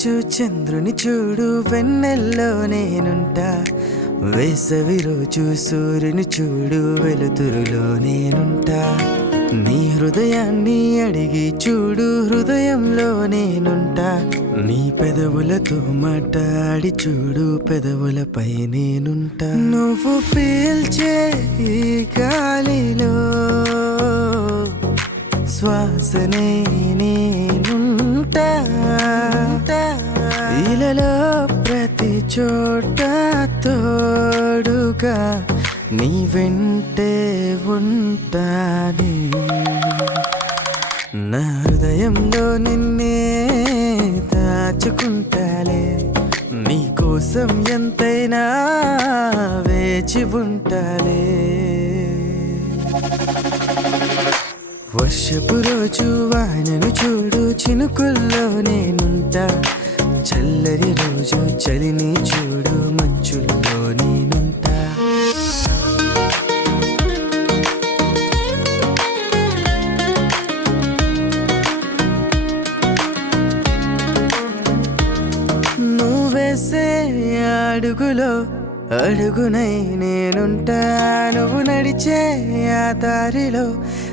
రోజు చంద్రుని చూడు వెన్నెల్లో నేనుంటా. వేసవి రోజు సూర్యుని చూడు వెలుతురులో నేనుంటా. నీ హృదయాన్ని అడిగి చూడు హృదయంలో నేనుంటా. నీ పెదవులతో మాట్లాడి చూడు పెదవులపై నేనుంటా. నువ్వు పీల్చే ఈ గాలిలో శ్వాసనే నేనుంటా. ఇలలో ప్రతి చోట తోడుగా నీ వెంటే ఉంటానే. నా హృదయంలో నిన్నే దాచుకుంటాలే. నీ కోసం ఎంతైనా వేచి ఉంటాలే. వర్షపు రోజు వానను చూడు చినుకుల్లో నేనుంటా. చల్లని రోజు చలిని చూడు మంచుల్లో నేనుంటా. నువ్వేసే అడుగులో అడుగునై నేనుంటా. నువ్వు నడిచే ఆ దారిలో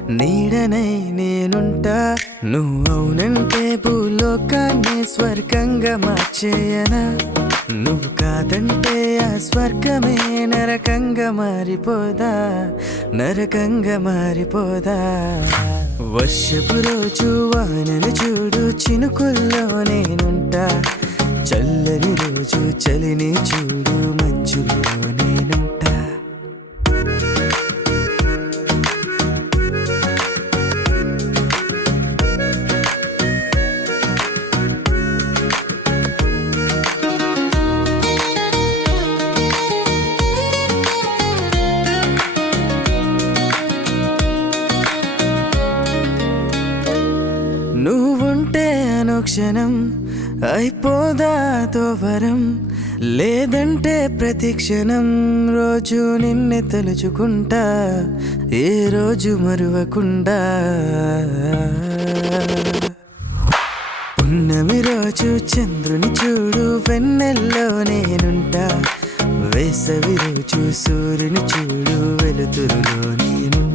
నీడనై నేనుంటా. నువ్వు అవునంటే భూలోకాన్ని స్వర్గంగా మార్చేయనా. నువ్వు కాదంటే ఆ స్వర్గమే నరకంగా మారిపోదా, నరకంగా మారిపోదా. వర్షపు రోజు వానను చూడు చినుకుల్లో నేనుంటా. చల్లని రోజు చలిని చూడు మంచులో నేనుంటా. నువ్వుంటే అనుక్షణం అయిపోదా దోవరం. లేదంటే ప్రతి క్షణం రోజు నిన్నే తలుచుకుంటా. ఏ రోజు మరువకుండా. పున్నమి రోజు చంద్రుని చూడు వెన్నెల్లో నేనుంటా. వేసవి రోజు సూర్యుని చూడు వెలుతురులో నేను.